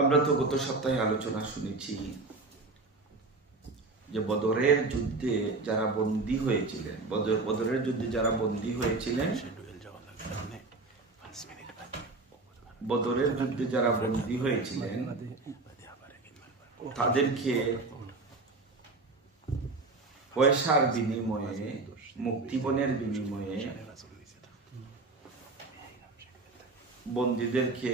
আমরা তো গত সপ্তাহে আলোচনা শুনেছি যে বদরের যুদ্ধে যারা বন্দী হয়েছিলেন, বদরের যুদ্ধে যারা বন্দী হয়েছিলেন, বদরের যুদ্ধে যারা বন্দী হয়েছিলেন তাদেরকে পয়সার বিনিময়ে, মুক্তিপণের বিনিময়ে বন্দীদেরকে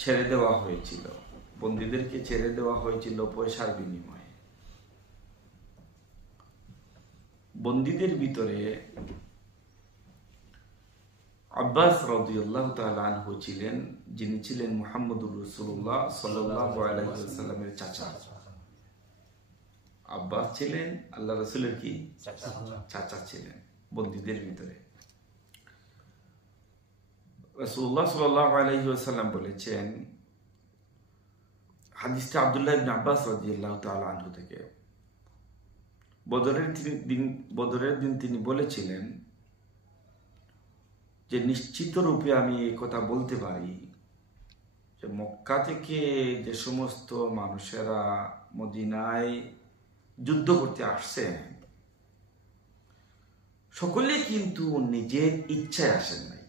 ছেড়ে দেওয়া হয়েছিল। বন্দীদেরকে ছেড়ে দেওয়া হয়েছিল পয়সার বিনিময়ে। বন্দীদের ভিতরে আব্বাস রাদিয়াল্লাহু তাআলা আনহু ছিলেন, যিনি ছিলেন মুহাম্মদুর রাসূলুল্লাহ সাল্লাল্লাহু আলাইহি ওয়াসাল্লামের চাচা। আব্বাস ছিলেন আল্লাহ রাসূলের কি চাচা ছিলেন বন্দীদের ভিতরে। রাসূলুল্লাহ সাল্লাল্লাহু আলাইহি ওয়াসাল্লাম বলেছেন, হাদিসটা আব্দুল্লাহ ইবনে আব্বাস রাদিয়াল্লাহু তাআলা আনহু থেকে, বদরের দিন তিনি বলেছিলেন যে নিশ্চিত রূপে আমি এই কথা বলতে পারি যে মক্কা থেকে যে সমস্ত মানুষেরা মদিনায় যুদ্ধ করতে আসছে সকলে কিন্তু নিজের ইচ্ছায় আসেন নাই।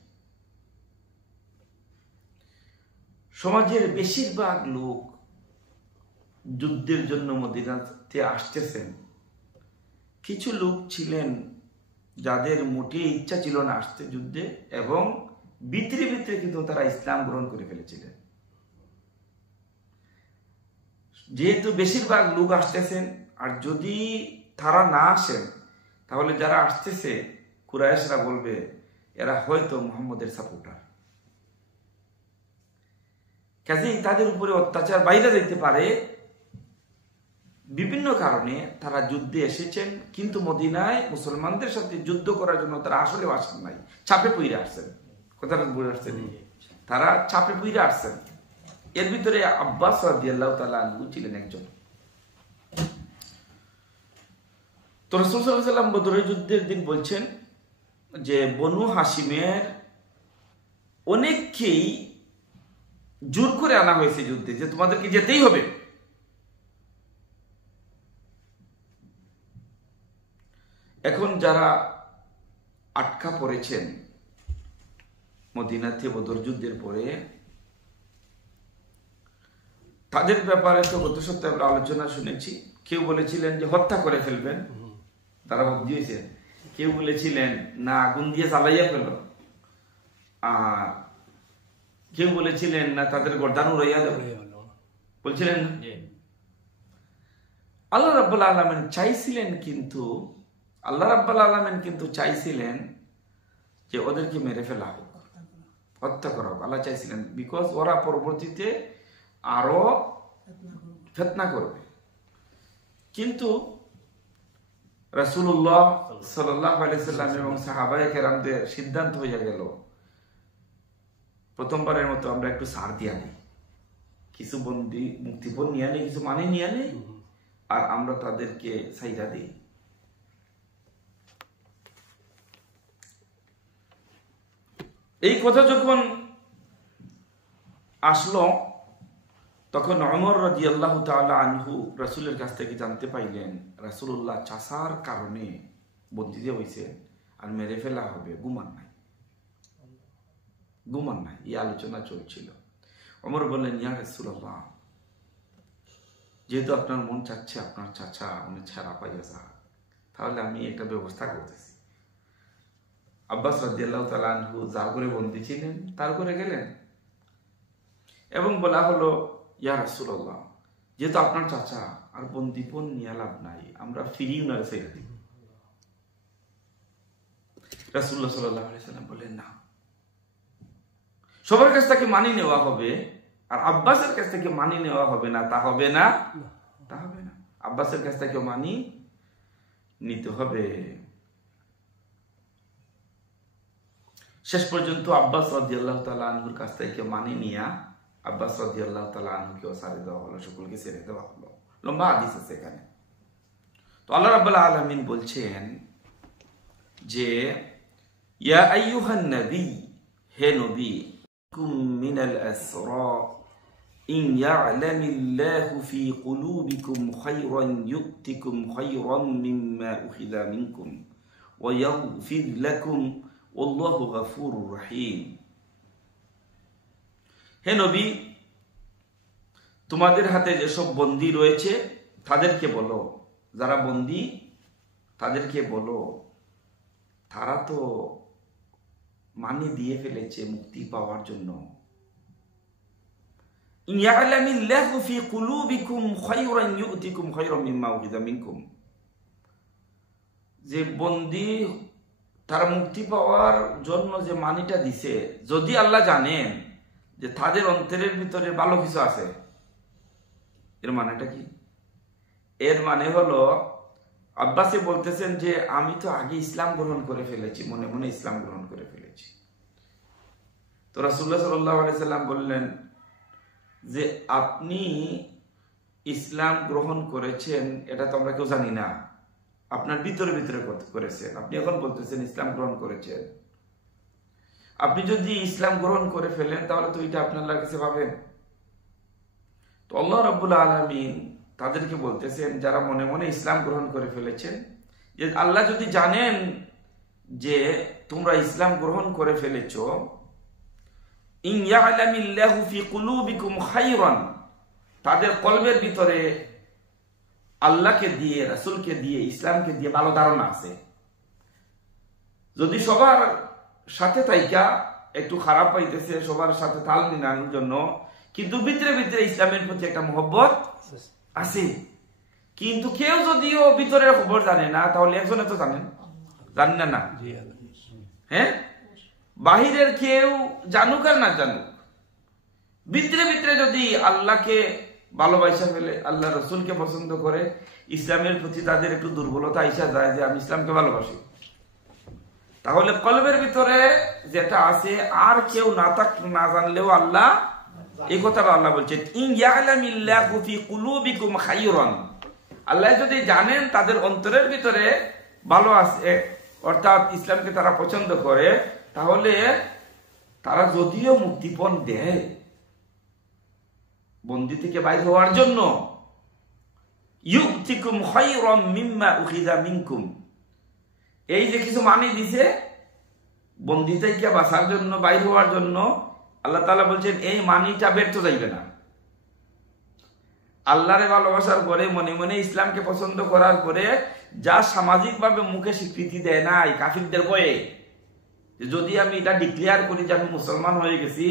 সমাজের বেশিরভাগ লোক যুদ্ধের জন্য মদিনাতে আসতেছেন। কিছু লোক ছিলেন যাদের মোটেই ইচ্ছা ছিল না আসতে যুদ্ধে, এবং ভিতরে ভিতরে কিন্তু তারা ইসলাম গ্রহণ করে ফেলেছিলেন। যেহেতু বেশিরভাগ লোক আসতেছেন, আর যদি তারা না আসেন তাহলে যারা আসতেছে কুরাইশরা বলবে এরা হয়তো মুহাম্মদের সাপোর্টার, কাজেই তাদের উপরে অত্যাচার বাইরে যেতে পারে। বিভিন্ন কারণে তারা যুদ্ধে এসেছেন, কিন্তু মদিনায় মুসলমানদের সাথে যুদ্ধ করার জন্য তারা আসলে আসেন নাই, চাপে পইরে আসছেন। কথাটা বুঝে আসছেন? তারা চাপে পইরে আসছেন। এর ভিতরে আব্বাস রাদিয়াল্লাহু তাআলা আনহু ছিলেন একজন। তো রাসূল সাল্লাল্লাহু আলাইহি ওয়াসাল্লাম বদরের যুদ্ধের দিন বলছেন যে বনু হাশিমের অনেককেই জোর করে আনা হয়েছে যুদ্ধে, যে তোমাদেরকে যেতেই হবে। এখন যারা আটকা পড়েছেন মদিনাতে বদর যুদ্ধের পরে, তাদের ব্যাপারে তো গত সপ্তাহে আমরা আলোচনা শুনেছি। কেউ বলেছিলেন যে হত্যা করে ফেলবেন, তারা বন্দী হয়েছে। কেউ বলেছিলেন না আগুন দিয়ে জ্বালাইয়া ফেল, আর কেউ বলেছিলেন না তাদের গর্দান উড়াইয়া দেবে, বলছিলেন আল্লাহ রাব্বুল আলামিন চাইছিলেন, কিন্তু আল্লাহ রাব্বুল আলামিন কিন্তু চাইছিলেন যে ওদেরকে মেরে ফেলা হোক, হত্যা করা হোক। আল্লাহ চাইছিলেন, বিকজ ওরা পরবর্তীতে আরো ফিতনা করবে। কিন্তু রাসূলুল্লাহ সাল্লাল্লাহু আলাইহি ওয়াসাল্লাম এবং সাহাবায়ে কেরামদের সিদ্ধান্ত হয়ে গেল, প্রথমবারের মতো আমরা একটু ছাড় দিয়া নেই, কিছু বন্দী মুক্তিপণ নিয়ে নেই, কিছু মানে নিয়ে নেই, আর আমরা তাদেরকে ছাইড়া দিই। এই কথা যখন আসলো, তখন ওমর রাদিয়াল্লাহু তাআলা আনহু রাসূলের কাছ থেকে জানতে পাইলেন রাসূলুল্লাহ চাচার কারণে বন্দী দিয়ে হয়েছে আর মেরে ফেলা হবে, গুমান নাই। এই আলোচনা চলছিল। ওমর বললেন, ইয়া রাসূলুল্লাহ, যেহেতু আপনার মন চাচ্ছে আপনার চাচা উনি ছাড়া পাইয়া যাক, তাহলে আমি একটা ব্যবস্থা করতেছি। আব্বাস রাদিয়াল্লাহু তাআলা আনহু যার করে বন্দী ছিলেন তার করে গেলেন এবং বলা হলো, ইয়া রাসূলুল্লাহ, যেহেতু আপনার চাচা আর বন্দীপণ নিয়ে লাভ নাই, আমরা ফিরিয়ে না ছেড়ে দিই। রাসূলুল্লাহ সাল্লাল্লাহু আলাইহি ওয়াসাল্লাম বললেন, না, সবার কাছ থেকে মানি নেওয়া হবে, আর আব্বাসের কাছ থেকে মানি নেওয়া হবে না, তা হবে না। আব্বাসের কাছ থেকে মানি নিতে হবে। শেষ পর্যন্ত আব্বাস রাদিয়াল্লাহু তাআলা আনহুর কাছ থেকে মানি নিয়া আব্বাস রাদিয়াল্লাহু তাআলা আনহুকে ছেড়ে দেওয়া হলো, সকলকে ছেড়ে দেওয়া হলো। লম্বা হাদিস আছে এখানে। তো আল্লাহ রাব্বুল আলামিন বলছেন যে ইয়া আইয়ুহান নবী, হে নবী, من الأسرى إن يعلم الله في قلوبكم خيرا يؤتكم خيرا مما أخذ منكم ويغفر لكم والله غفور رحيم. হে নবী, তোমাদের হাতে যেসব বন্দী রয়েছে তাদেরকে বলো, যারা বন্দী তাদেরকে বলো, তারা তো মানি দিয়ে ফেলেছে মুক্তি পাওয়ার জন্য। যে বন্দী তারা মুক্তি পাওয়ার জন্য যে মানিটা দিছে, যদি আল্লাহ জানেন যে তাদের অন্তরের ভিতরে ভালো কিছু আছে, এর মানেটা কি? এর মানে হলো আব্বাসে বলতেছেন যে আমি তো আগে ইসলাম গ্রহণ করে ফেলেছি, মনে মনে ইসলাম গ্রহণ করে ফেলেছি। তো রাসূলুল্লাহ সাল্লাল্লাহু আলাইহি সাল্লাম বললেন যে আপনি ইসলাম গ্রহণ করেছেন এটা তো আমরা কেউ জানি না, আপনার ভিতরে ভিতরে করেছেন। আপনি এখন বলতেছেন ইসলাম গ্রহণ করেছেন। আপনি যদি ইসলাম গ্রহণ করে ফেলেন তাহলে তো এটা আপনার কাছে পাবেন। তো আল্লাহ রাব্বুল আলামিন তাদেরকে বলতেছেন যারা মনে মনে ইসলাম গ্রহণ করে ফেলেছেন, যে আল্লাহ যদি জানেন যে তোমরা ইসলাম গ্রহণ করে ফেলেছো, ইন ইয়ালামিল্লাহু ফি কুলুবিকুম খায়রান, তাদের কলবের ভিতরে আল্লাহকে দিয়ে, রাসূলকে দিয়ে, ইসলামকে দিয়ে ভালো ধারণা আছে। যদি সবার সাথে তাইকা একটু খারাপ পাইতেছে, সবার সাথে তাল মিলানোর জন্য, কিন্তু ভিতরে ভিতরে ইসলামের প্রতি একটা মহব্বত আছে, কিন্তু কেউ যদিও ভিতরের খবর জানে না, তাহলে একজনে তো জানেন না। হ্যাঁ, বাহিরের কেউ জানুক আর না জানুক, ভিতরে ভিতরে যদি আল্লাহকে ভালোবাসা ফেলে, আল্লাহ রসুলকে পছন্দ করে, ইসলামের প্রতি তাদের একটু দুর্বলতা আইসা যায় যে আমি ইসলামকে ভালোবাসি, তাহলে কলবের ভিতরে যেটা আছে আর কেউ না জানলেও আল্লাহ এই কথাটা আল্লাহ বলছেন, ইন ইয়ালামিল্লাহু ফি কুলুবিকুম খায়রান, আল্লাহ যদি জানেন তাদের অন্তরের ভিতরে ভালো আছে, অর্থাৎ ইসলামকে তারা পছন্দ করে, তাহলে তারা যদিও মুক্তিপণ দেয় বন্দী থেকে বাইর হওয়ার জন্য, ইউতিকুম খায়রাম মিম্মা উখিযা মিনকুম, এই যে কিছু মানি দিছে বন্দী থেকে বাঁচার জন্য, বাইর হওয়ার জন্য, আল্লাহ তাআলা বলছেন এই মানিটা ব্যর্থ যাইবে না। আল্লাহরে ভালোবাসার পরে, মনে মনে ইসলামকে পছন্দ করার পরে, যা সামাজিকভাবে মুখে স্বীকৃতি দেয় নাই কাফিরদের ভয়ে, যদি আমি এটা ডিক্লেয়ার করি যে আমি মুসলমান হয়ে গেছি,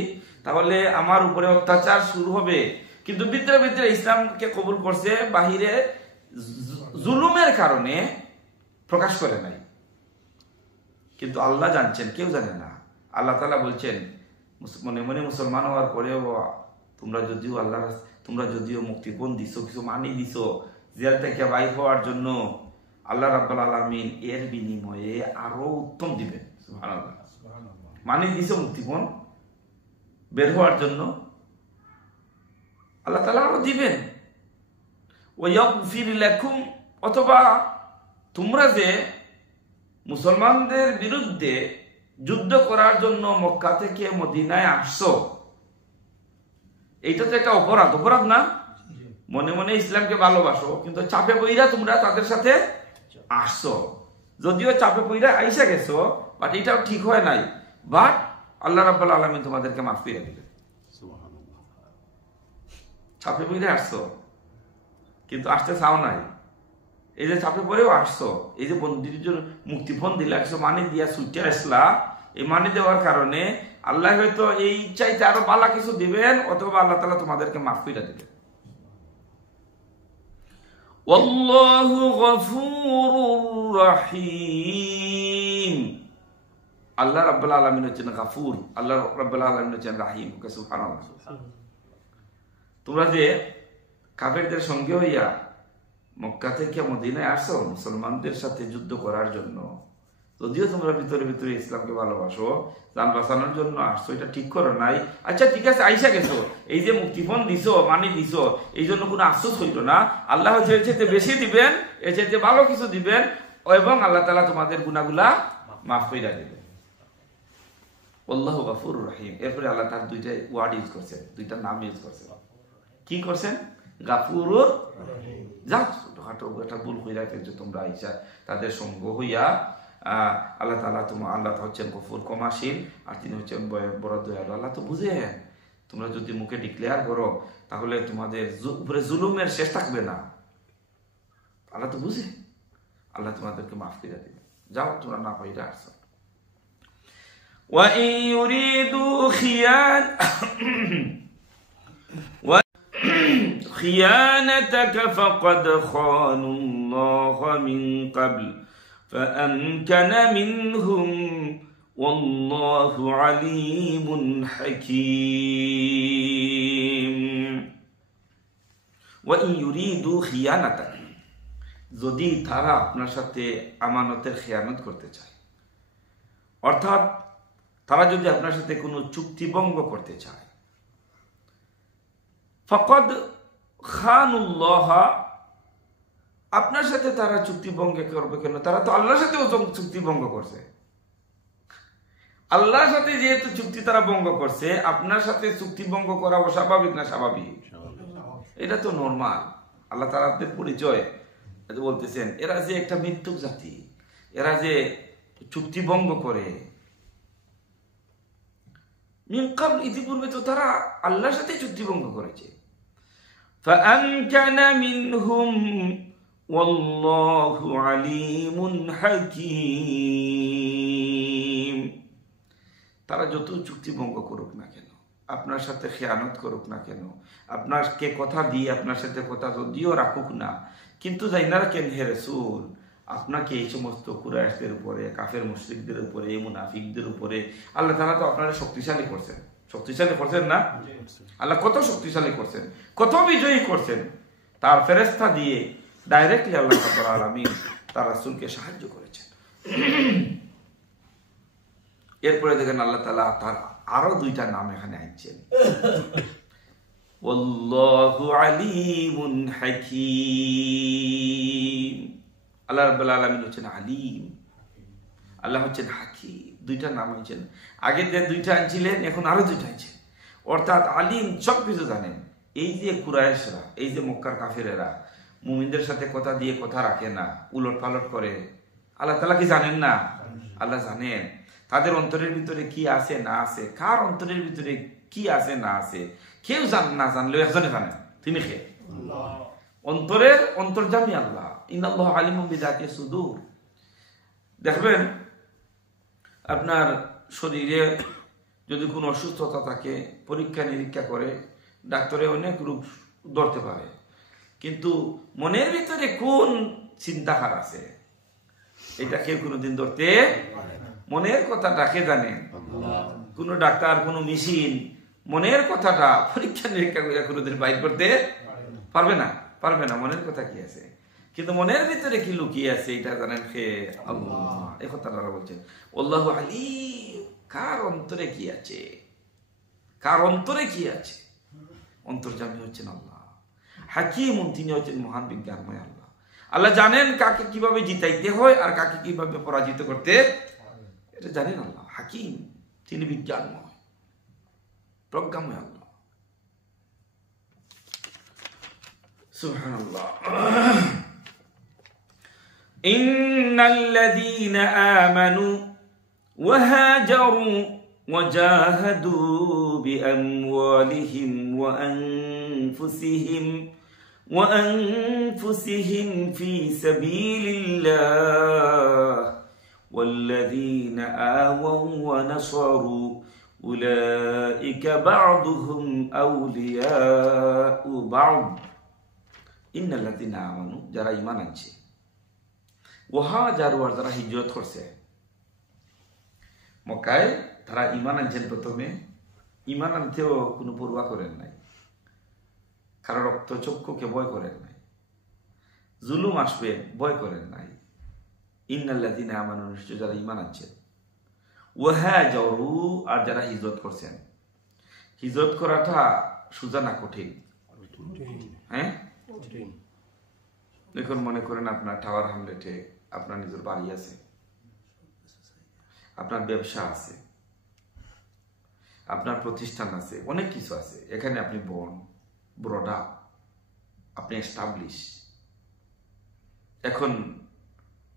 তাহলে আমার উপরে অত্যাচার শুরু হবে, কিন্তু ভিতরে ভিতরে ইসলামকে কবুল করছে, বাহিরে জুলুমের কারণে প্রকাশ করে নাই। কিন্তু আল্লাহ জানছেন, কেউ জানে না। আল্লাহ তাআলা বলছেন মনে মনে মুসলমান হওয়ার পরেও তোমরা যদিও মুক্তিপণ দিছো, কিছু মানি দিছো, জেল থেকে বাইর হওয়ার জন্য, আল্লাহ রাব্বুল আলামিন এর বিনিময়ে আরো উত্তম দিবেন। সুবহানাল্লাহ, মানি দিছো মুক্তিপণ বের হওয়ার জন্য, আল্লাহ তাআলা আরো দিবেন। ওয়াগফির লাকুম, অথবা তোমরা যে মুসলমানদের বিরুদ্ধে যুদ্ধ করার জন্য মক্কা থেকে মদিনায় আসছো, এইটা তো একটা অপরাধ না? মনে মনে ইসলামকে ভালোবাসো, কিন্তু চাপে পইরা তোমরা তাদের সাথে আসছো, যদিও চাপে পইরা আইসা গেছো, বাট এটাও ঠিক হয় নাই, বাট আল্লাহ রাব্বুল আলামিন তোমাদেরকে মাফ করে দিলেন। চাপে পইরা আসছো কিন্তু আসতে চাও নাই, এই যে চাপে পড়েও আসছো, এই যে বন্দীর জন্য মুক্তিপণ দিলা, কিছু মানি দিয়া ছুটে আসলা, এই মানি দেওয়ার কারণে আল্লাহ হয়তো এই চাইতে আরো ভালো কিছু দিবেন, অথবা আল্লাহ তাআলা তোমাদেরকে মাফ করে দিবেন। আল্লাহু গফুরুর রহিম, আল্লাহ রাব্বুল আলামিন হচ্ছেন গাফুর, আল্লাহ রাব্বুল আলামিন হচ্ছেন রাহিম। সুবহানাল্লাহ। তোমরা যে কাফেরদের সঙ্গে হইয়া মক্কা থেকে মদিনায় আসছো মুসলমানদের সাথে যুদ্ধ করার জন্য, যদিও তোমরা ভিতরে ভিতরে ইসলামকে ভালোবাসো, জান বাঁচানোর জন্য আসছো, এটা ঠিক করো নাই, আচ্ছা ঠিক আছে আইসা গেছো, এই যে মুক্তিপণ দিছো, মানি দিছো, এই জন্য কোনো আফসোস হইল না, আল্লাহ এর চাইতে বেশি দিবেন, এর চাইতে ভালো কিছু দিবেন, এবং আল্লাহ তাআলা তোমাদের গুনাহগুলা মাফ কইরা দিবেন। আল্লাহু গফুরুর রহিম। এরপরে আল্লাহ তার দুইটা ওয়ার্ড ইউজ করছেন, দুইটা নাম ইউজ করছেন। কি করছেন? গাফুরুর যা ছোটখাটো একটা ভুল হইয়া ফেলছো তোমরা আইসা তাদের সঙ্গ হইয়া। আল্লাহ তাআলা আল্লাহ হচ্ছেন গফুর ক্ষমাশীল, আর তিনি হচ্ছেন বড় দয়ালু। আল্লাহ তো বুঝেন তোমরা যদি মুখে ডিক্লেয়ার করো তাহলে তোমাদের উপরে জুলুমের শেষ থাকবে না। আল্লাহ তো বুঝে, আল্লাহ তোমাদেরকে মাফ করে দিবে। যাও তোমরা না পাইরা আসো। وَإِن يُرِيدُوا خِيَانَتَكَ فَقَدْ خَانُوا اللَّهَ مِن قَبْلُ فَأَمْكَنَ مِنْهُمْ وَاللَّهُ عَلِيمٌ حَكِيمٌ وَإِن يُرِيدُوا خِيَانَتَكَ, যদি তারা আপনার সাথে আমানতের খেয়ানত করতে চায়, অর্থাৎ তারা যদি আপনার সাথে কোনো চুক্তি ভঙ্গ করতে চায়, ফাকাদ খানুল্লাহ, আপনার সাথে তারা চুক্তি ভঙ্গ করবে কেন? তারা তো আল্লাহর সাথেও চুক্তি ভঙ্গ করছে। আল্লাহর সাথে যেহেতু চুক্তি তারা ভঙ্গ করছে, আপনার সাথে চুক্তি ভঙ্গ করা অস্বাভাবিক না স্বাভাবিক? এটা তো নরমাল। আল্লাহ তাআলার পরিচয় বলতেছেন, এরা যে একটা মৃত্যুক জাতি, এরা যে চুক্তি ভঙ্গ করে। মিন ক্বাবল, ইতিপূর্বে তো তারা আল্লাহর সাথে চুক্তি ভঙ্গ করেছে। ফাআমকানা মিনহুম ওয়াল্লাহু আলীমুন হাকীম, তারা যত চুক্তি ভঙ্গ করুক না কেন, আপনার সাথে খেয়ানত করুক না কেন, আপনাকে কথা দিয়ে আপনার সাথে কথা যদিও রাখুক না, কিন্তু যাই না রাখেন হে রাসূল, আপনাকে এই সমস্ত কুরাইশদের উপরে, কাফের মুশরিকদের উপরে, মুনাফিকদের উপরে আল্লাহ তাআলা তো আপনারা শক্তিশালী করছেন। শক্তিশালী করছেন না? আল্লাহ কত শক্তিশালী করছেন, কত বিজয়ী করছেন। তার ফেরেশতা দিয়ে ডাইরেক্টলি আল্লাহ রাব্বুল আলামিন তার রাসূলকে সাহায্য করেছেন। এরপরে দেখেন আল্লাহ তাআলা তার আরো দুইটা নাম এখানে আনছেন, ওয়াল্লাহু আলীমুন হাকীম। আল্লাহ রাব্বুল আলামিন হচ্ছেন আলিম, আল্লাহ হচ্ছেন হাকীম। দুইটা নাম হচ্ছেন, আগে যে দুইটা আনছিলেন এখন আরো দুইটা আনছেন। অর্থাৎ আলিম, সব কিছু জানেন। এই যে কুরাইশরা, এই যে মক্কার কাফেরেরা মুমিনদের সাথে কথা দিয়ে কথা রাখে না, উলট পালট করে, আল্লাহ তাআলা কি জানেন না? আল্লাহ জানেন তাদের অন্তরের ভিতরে কি আছে না আছে। কার অন্তরের ভিতরে কি আছে না আছে কেউ না জানলেও একজনে জানেন, তিনি কে? অন্তরের অন্তর্যামী আল্লাহ। ইন্নাল্লাহু আলিমুম বিযাতি সুদূর। দেখবেন আপনার শরীরে যদি কোনো অসুস্থতা থাকে, পরীক্ষা নিরীক্ষা করে ডাক্তারে অনেক রোগ ধরতে পারে, কিন্তু মনের ভিতরে কোন চিন্তাহার আছে এটা কেউ কোনোদিন ধরতে, মনের কথাটা কে জানেন? কোন ডাক্তার, কোন মেশিন মনের কথাটা পরীক্ষা নিরীক্ষা করে কোনোদিন বাইর করতে পারবে না, পারবে না। মনের কথা কি আছে, কিন্তু মনের ভিতরে কি লুকিয়ে আছে এটা জানেন কে? আল্লাহ। এই কথাটা বলছেন আল্লাহু আলীম, কার অন্তরে কি আছে, কার অন্তরে কি আছে। অন্তর্যামী হচ্ছেন আল্লাহ। হাকীম, তিনি হচ্ছেন মহান বিজ্ঞানময় আল্লাহ। আল্লাহ জানেন কাকে কিভাবে জিতাইতে হয় আর কাকে কিভাবে পরাজিত করতে, এটা জানেন আল্লাহ। হাকীম, তিনি বিজ্ঞানময়, প্রজ্ঞাময় আল্লাহ। সুবহানাল্লাহ। ইন্নাল্লাযীনা আমানু ওয়া হাজারু ওয়া জাহাদু বিআমওয়ালিহিম ওয়া আনফুসিহিম ফি সাবিলিল্লাহ والذين آووا ونصروا أولئك بعضهم أولياء بعض إن الذين آمنوا যারা ঈমান আনছে, ওয়াহাজারু, যারা হিজরত করছে। মক্কায় তারা ঈমান আনছেন। প্রথমে ঈমান আনতেও কোনো পরোয়া করেন নাই, কারো রক্তচক্ষুকে ভয় করেন নাই, জুলুম আসবে ভয় করেন নাই। ইন্নাল্লাযীনা আমানু, নিশ্চয় যারা ঈমান আনছেন। ওয়াহাজারু, আর যারা হিজরত করছেন। হিজরত করাটা সোজা না কঠিন? হ্যাঁ, দেখুন মনে করেন আপনার টাওয়ার হামলেটে আপনার নিজের বাড়ি আছে, আপনার ব্যবসা আছে, আপনার প্রতিষ্ঠান আছে, অনেক কিছু আছে, এখানে আপনি ব্রডা, আপনি এস্টাবলিশ। এখন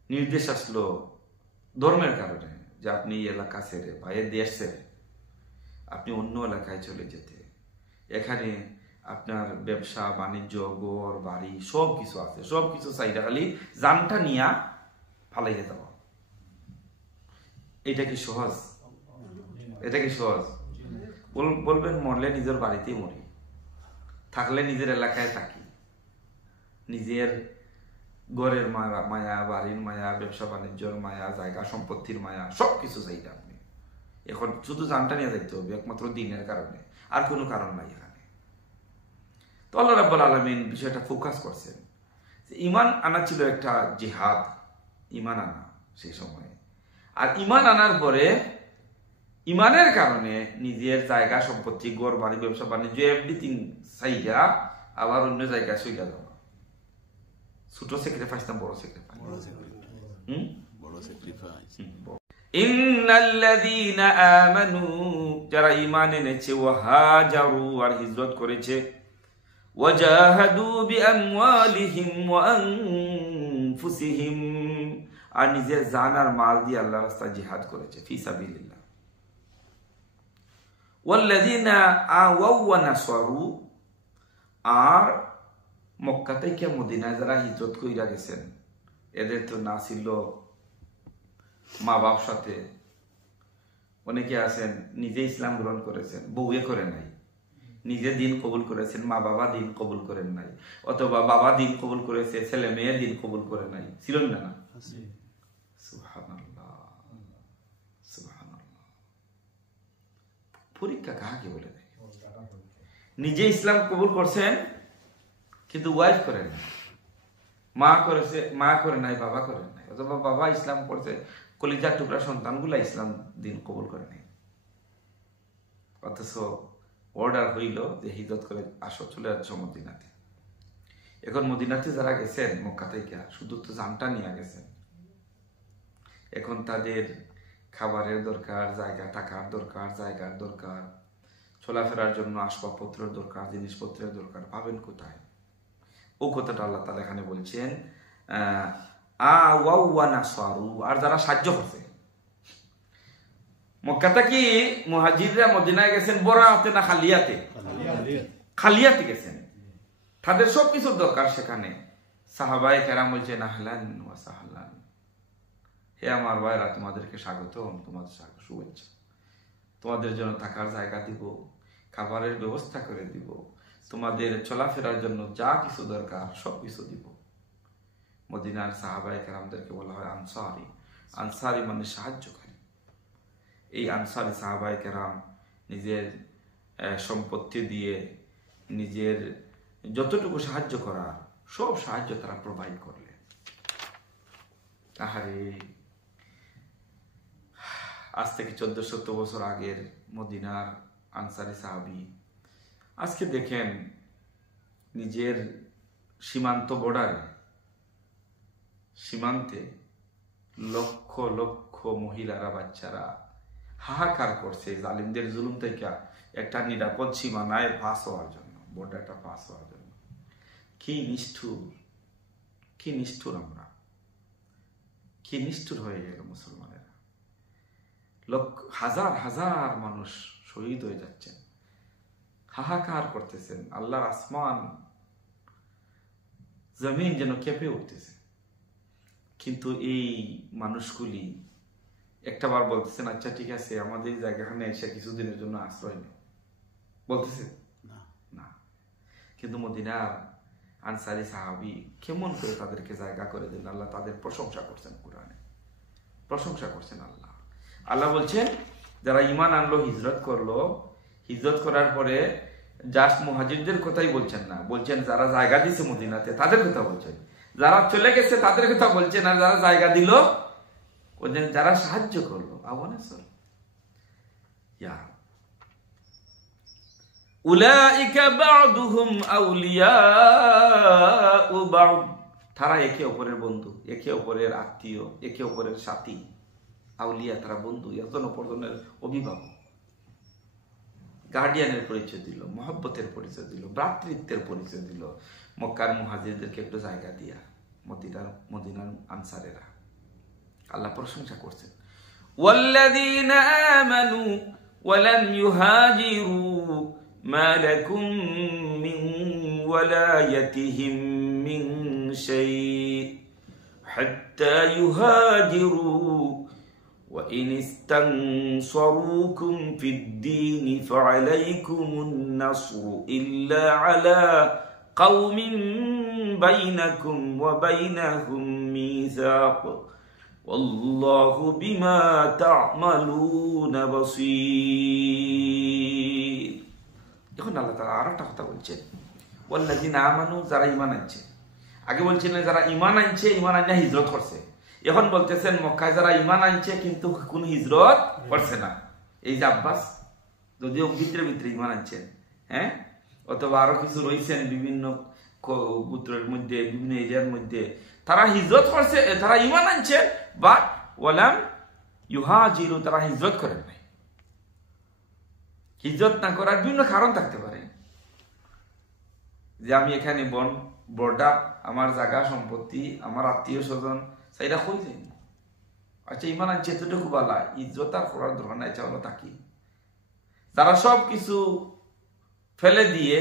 নির্দেশ আসলো ধর্মের কারণে যে আপনি এই এলাকা ছেড়ে বা এই দেশ ছেড়ে আপনি অন্য এলাকায় চলে যেতে। এখানে আপনার ব্যবসা বাণিজ্য, ঘর বাড়ি সব কিছু আছে, সব কিছু চাইটা খালি জানটা নিয়া ফালাইয়ে যাওয়া। এটা কি সহজ? এটা কি সহজ? বলবেন মরলে নিজের বাড়িতেই মরি, থাকলে নিজের এলাকায় থাকি, নিজের ঘরের মায়া, বাড়ির মায়া, ব্যবসা বাণিজ্যর মায়া, জায়গা সম্পত্তির মায়া, সবকিছু চাইটা আপনি। এখন শুধু জানটা নিয়ে যাইতে হবে একমাত্র দিনের কারণে, আর কোনো কারণ নাই এখানে। তো আল্লাহ রাব্বুল আলামিন বিষয়টা ফোকাস করছেন। ঈমান আনা ছিল একটা জিহাদ, ঈমান আনা সেই সময়ে। আর ঈমান আনার পরে ঈমানের কারণে নিজের জায়গা সম্পত্তি, ঘর বাড়ি, ব্যবসা বাণিজ্য এভরিথিং চাইয়া আবার অন্য জায়গায় চলে যাওয়া। ছোট স্যাক্রিফাইস না বড় স্যাক্রিফাইস? বড় স্যাক্রিফাইস। ইন্নাল্লাযীনা আমানু, যারা ঈমান এনেছে, ওয়া হাজারু, আর হিজরত করেছে, ওয়া জাহাদু বিআমওয়ালিহিম ওয়া আনফুসিহিম, আর নিজের জান আর মাল দিয়ে আল্লাহর রাস্তায় জিহাদ করেছে, ফি সাবিলিল্লাহ। ওয়াল্লাযীনা আওয়াউ ওয়া নাসারু, আর মক্কা থেকে মদিনায় যারা হিজরত কইরা গেছেন, এদের তো না ছিল মা বাপ সাথে, অনেকে আছেন নিজে ইসলাম গ্রহণ করেছেন, বউয়ে করে নাই, নিজে দিন কবুল করেছেন, মা বাবা দিন কবুল করেন নাই, অথবা বাবা দিন কবুল করেছে, ছেলে মেয়ে দিন কবুল করে নাই, ছিল না? সুবহানাল্লাহ, সুবহানাল্লাহ। পরীক্ষা কাকে বলে দেয়? নিজে ইসলাম কবুল করছেন কিন্তু ওয়াইফ করেন নাই, মা করেছে, মা করে নাই, বাবা করেন নাই, অথবা বাবা ইসলাম করছে, কলিজার টুকরা সন্তানগুলা ইসলাম দিন কবুল করে নাই। অথচ অর্ডার হইল যে হিজরত করে আসো, চলে যাচ্ছ মদিনাতে। এখন মদিনাতে যারা গেছেন মক্কা থেকে, শুধু তো জানটা নিয়ে গেছেন, এখন তাদের খাবারের দরকার, জায়গা, টাকার দরকার, জায়গার দরকার, চলাফেরার জন্য আসবাবপত্রের দরকার, জিনিসপত্রের দরকার, পাবেন কোথায়? ও কথাটা আল্লাহ তাআলা এখানে বলছেন, আওয়াউ ওয়া নাসারু, আর যারা সাহায্য করছে। মক্কা থেকে মুহাজিররা মদিনায় গেছেন বরাতে না খালিয়াতে? খালিয়াতে গেছেন, তাদের সবকিছুর দরকার সেখানে। সাহাবায়ে কেরাম বলছেন আহলান ওয়া সাহলান, হে আমার ভাইরা, তোমাদেরকে স্বাগতম, তোমাদের শুভেচ্ছা, তোমাদের জন্য থাকার জায়গা দিব, খাবারের ব্যবস্থা করে দিব, তোমাদের চলাফেরার জন্য যা কিছু দরকার সবকিছু দিব। মদিনার সাহাবায়ে কেরামদেরকে বলা হয় আনসারি। আনসারি মানে সাহায্যকারী। এই আনসারি সাহাবায়ে কেরাম নিজের সম্পত্তি দিয়ে, নিজের যতটুকু সাহায্য করার সব সাহায্য তারা প্রোভাইড করলেন। আহারে, আজ থেকে 1400 বছর আগের মদিনার আনসারি সাহাবী আজকে দেখেন নিজের সীমান্ত বর্ডারে, সীমান্তে লক্ষ লক্ষ মহিলারা, বাচ্চারা হাহাকার করছে জালিমদের জুলুম থেকে একটা নিরাপদ সীমানায় পাস হওয়ার জন্য, বর্ডারটা পাস হওয়ার জন্য। কি নিষ্ঠুর, কি নিষ্ঠুর আমরা, কি নিষ্ঠুর হয়ে গেল মুসলমানেরা। হাজার হাজার মানুষ শহীদ হয়ে যাচ্ছেন, হাহাকার করতেছেন, আল্লাহর আসমান জমিন যেন কেঁপে উঠতেছে। কিন্তু এই মানুষগুলি একটাবার বলতেছেন আচ্ছা ঠিক আছে আমাদের জায়গাখানে এসে কিছুদিনের জন্য আশ্রয় নেই, বলতেছে না। কিন্তু মদিনার আনসারি সাহাবী কেমন করে তাদেরকে জায়গা করে দিলেন, আল্লাহ তাদের প্রশংসা করছেন, কোরআনে প্রশংসা করছেন। আল্লাহ বলছেন যারা ঈমান আনলো, হিজরত করলো, হিজরত করার পরে জাস্ট মুহাজিরদের কথাই বলছেন না, বলছেন যারা জায়গা দিছে মদিনাতে তাদের কথা বলছেন, যারা চলে গেছে তাদের কথা বলছেন, আর যারা জায়গা দিল, যারা সাহায্য করলো, উলাইকা বা'দুহুম আউলিয়াউ বা'দ, তারা একে অপরের বন্ধু, একে অপরের আত্মীয়, একে অপরের সাথী। আউলিয়া তারা বন্ধু, একজন অপরজনের অভিভাবক। গার্ডিয়ানের পরিচয় দিল, মহব্বতের পরিচয় দিল, ভ্রাতৃত্বের পরিচয় দিল মক্কার মুহাজিরদেরকে একটু জায়গা দিয়া। মদিনার আনসারেরা আল্লাহ প্রশংসা করছেন, ওয়াল্লাযীনা আমানু ওয়া লাম ইউহাজিরু মা লাকুম মিন ওয়ালায়াতিহিম মিন শাই হাত্তা ইউহাজিরু وإن استنصروكم في الدين فعليكم النصر إلا على قوم بينكم وبينهم ميثاق والله بما تعملون بصير. এখন আল্লাহ তাআলা আরেকটা কথা বলছেন, ওয়াল্লাযীনা আমানু, যারা ঈমান আনছে। আগে বলছিলেন যারা ঈমান আনছে, ঈমান আননা হিজরত করছে। এখন বলতেছেন মক্কায় যারা ঈমান আনছে কিন্তু কোন হিজরত করছে না। এই যে আব্বাস যদিও ভিতরে ভিতরে ঈমান আনছেন, হ্যাঁ, অথবা আরো কিছু রয়েছেন বিভিন্ন গোত্রের মধ্যে, বিভিন্ন এরিয়ার মধ্যে, তারা হিজরত করছে, তারা ঈমান আনছে, বাট ওয়ালাম ইউহাজিরু, তারা হিজরত করেন নাই। হিজরত না করার বিভিন্ন কারণ থাকতে পারে, যে আমি এখানে বর্ডার, আমার জায়গা সম্পত্তি, আমার আত্মীয় স্বজন সেইটা হয়ে যায়। আচ্ছা, ঈমান আনছে এতটুকু বলা, ইজ্জত আর করার দরকার নাই, চাওয়ালো তাকি। যারা সব কিছু ফেলে দিয়ে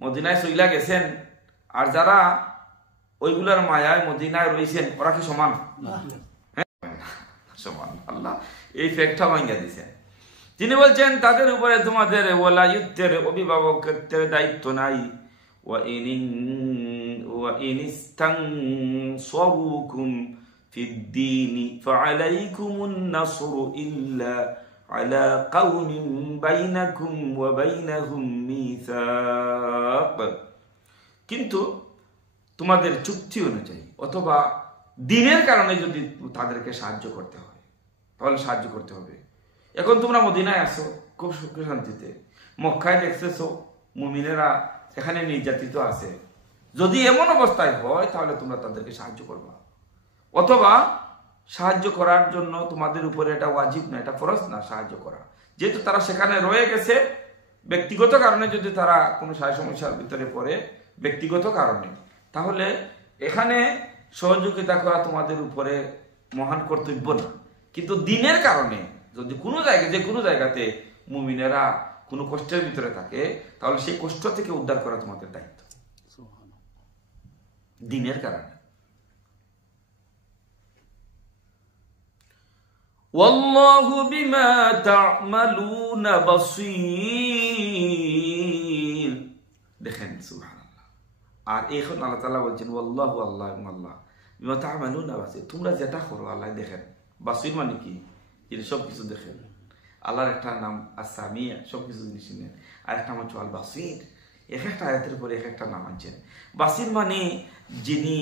মদিনায় চইলা গেছেন, আর যারা ওইগুলার মায়ায় মদিনায় রয়েছেন, ওরা কি সমান? সমান। আল্লাহ এই ফ্যাক্টটা ভাঙিয়ে দিয়েছেন। তিনি বলছেন তাদের উপরে তোমাদের ওয়ালায়ুত্বের, অভিভাবকত্বের দায়িত্ব নাই। وإن استنصروكم في الدين فعليكم النصر إلا على قوم بينكم وبينهم ميثاق। কিন্তু তোমাদের চুক্তি অনুযায়ী অথবা দিনের কারণে যদি তাদেরকে সাহায্য করতে হয়, তাহলে সাহায্য করতে হবে। এখন তোমরা মদিনায় আসো খুব সুখ শান্তিতে, মক্কায় দেখতেছো মুমিনেরা এখানে নির্যাতিত আছে। যদি এমন অবস্থায় হয় তাহলে তোমরা তাদেরকে সাহায্য করবা, অথবা সাহায্য করার জন্য তোমাদের উপরে এটা ওয়াজিব না, এটা ফরজ না সাহায্য করা। যেহেতু তারা সেখানে রয়ে গেছে, ব্যক্তিগত কারণে যদি তারা কোনো সমস্যার ভিতরে পড়ে, ব্যক্তিগত কারণে, তাহলে এখানে সহযোগিতা করা তোমাদের উপরে মহান কর্তব্য না। কিন্তু দিনের কারণে যদি কোনো জায়গায়, যে কোনো জায়গাতে মুমিনেরা কোনো কষ্টের ভিতরে থাকে, তাহলে সেই কষ্ট থেকে উদ্ধার করা তোমাদের দায়িত্ব দিনের কারণে। ওয়াল্লাহু বিমা তা'মালুনা বাসীর। দেখেন সুবহানাল্লাহ। আর এখন আল্লাহ তাআলা বলছেন ওয়াল্লাহু, আল্লাহ এবং আল্লাহ, বিমা তা'মালুনা বাসীর, তোমরা যেটা করো আল্লাহ দেখেন। বাসীর মানে কি? তিনি সবকিছু দেখেন। আল্লাহর একটা নাম আস-সামি', সবকিছু জিনিস নেন, আর একটা নাম হচ্ছে আল বাসীর। এক একটা আয়াতের পরে এক একটা নাম আনছেন। বাসীর মানে যিনি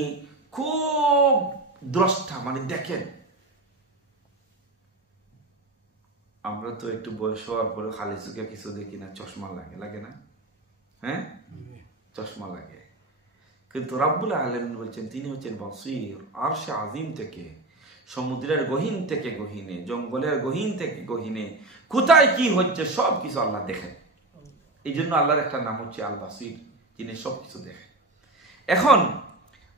খুব দ্রষ্টা, মানে দেখেন। আমরা তো একটু বয়স হওয়ার পরে খালি চোখে কিছু দেখি না, চশমা লাগে, লাগে না? হ্যাঁ, চশমা লাগে। কিন্তু রাব্বুল আলামিন বলছেন তিনি হচ্ছেন বাসীর। আরশে আজিম থেকে, সমুদ্রের গহীন থেকে গহীনে, জঙ্গলের গহীন থেকে গহীনে কোথায় কি হচ্ছে সব কিছু আল্লাহ দেখেন। এই জন্য আল্লাহর একটা নাম হচ্ছে আল বাসীর, যিনি সবকিছু দেখেন। এখন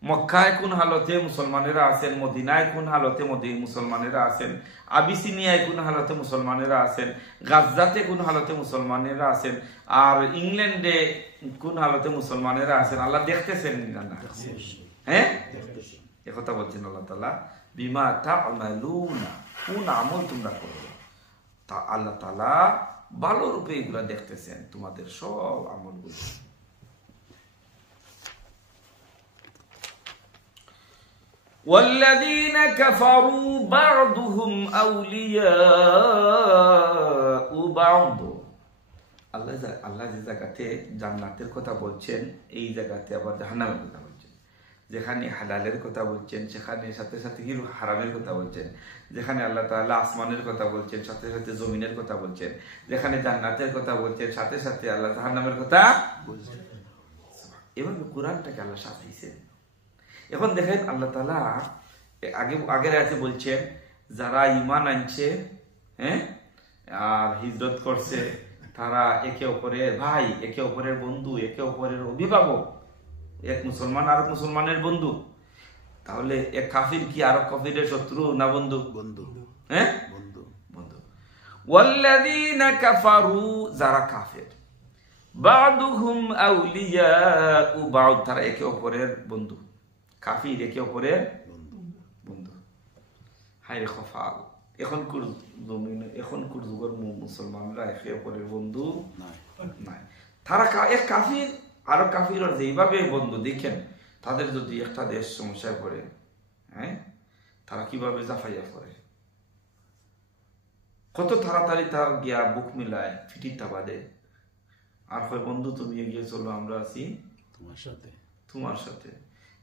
মক্কায় কোন হালতে মুসলমানেরা আছেন, মদিনায় কোন হালতে মুসলমানেরা আছেন, আবিসিনিয়ায় কোন হালতে মুসলমানেরা আছেন, গাজ্জাতে কোন হালতে মুসলমানেরা আছেন, আর ইংল্যান্ডে কোন হালতে মুসলমানেরা আছেন, আল্লাহ দেখতেছেন না? হ্যাঁ, একথা বলছেন আল্লাহ তাআলা, বিমা তা'মালুনা, কোন আমল তোমরা করো, তা আল্লাহ তাআলা ভালো রূপে এগুলা দেখতেছেন, তোমাদের সব আমলগুলো। والذين كفروا بعضهم أولياء بعض। আল্লাহ যে জায়গাতে জান্নাতের কথা বলছেন, এই জায়গাতে আবার জাহান্নামের কথা বলছেন। যেখানে হালালের কথা বলছেন, সেখানে সাথে সাথে কি হারামের কথা বলছেন। যেখানে আল্লাহ তাআলা আসমানের কথা বলছেন, সাথে সাথে জমিনের কথা বলছেন। যেখানে জান্নাতের কথা বলছেন, সাথে সাথে আল্লাহ জাহান্নামের কথা বলছেন। এভাবে কোরআনটাকে আল্লাহ সাজাইছেন। এখন দেখেন আল্লাহ তাআলা আগের আয়াতে বলছেন যারা ঈমান আনছে, হ্যাঁ, আর হিজরত করছে, তারা একে অপরের ভাই, একে অপরের বন্ধু, একে অপরের অভিভাবক। এক মুসলমান আর এক মুসলমানের বন্ধু। তাহলে এক কাফির কি আর এক কাফিরের শত্রু না বন্ধু? বন্ধু। হ্যাঁ, বন্ধু। বন্ধু। ওয়াল্লাযীনা কাফারু, যারা কাফের, বা'দুহুম আউলিয়াউ বা'দ, তারা একে অপরের বন্ধু। কাফির একে অপরের বন্ধু। হায় খফাল, এখনকার যুগের মুসলমানরা একে অপরের বন্ধু নাই। তারা এক কাফির আর কাফির যেইভাবে বন্ধু, দেখেন তাদের যদি একটা দেশ সমস্যায় পড়ে, হ্যাঁ, তারা কিভাবে জাফাইয়া পড়ে, কত তাড়াতাড়ি তার গিয়া বুক মিলায়, ফিটিটা বাঁধে, আর হয় বন্ধু তুমি এগিয়ে চলো, আমরা আছি তোমার সাথে।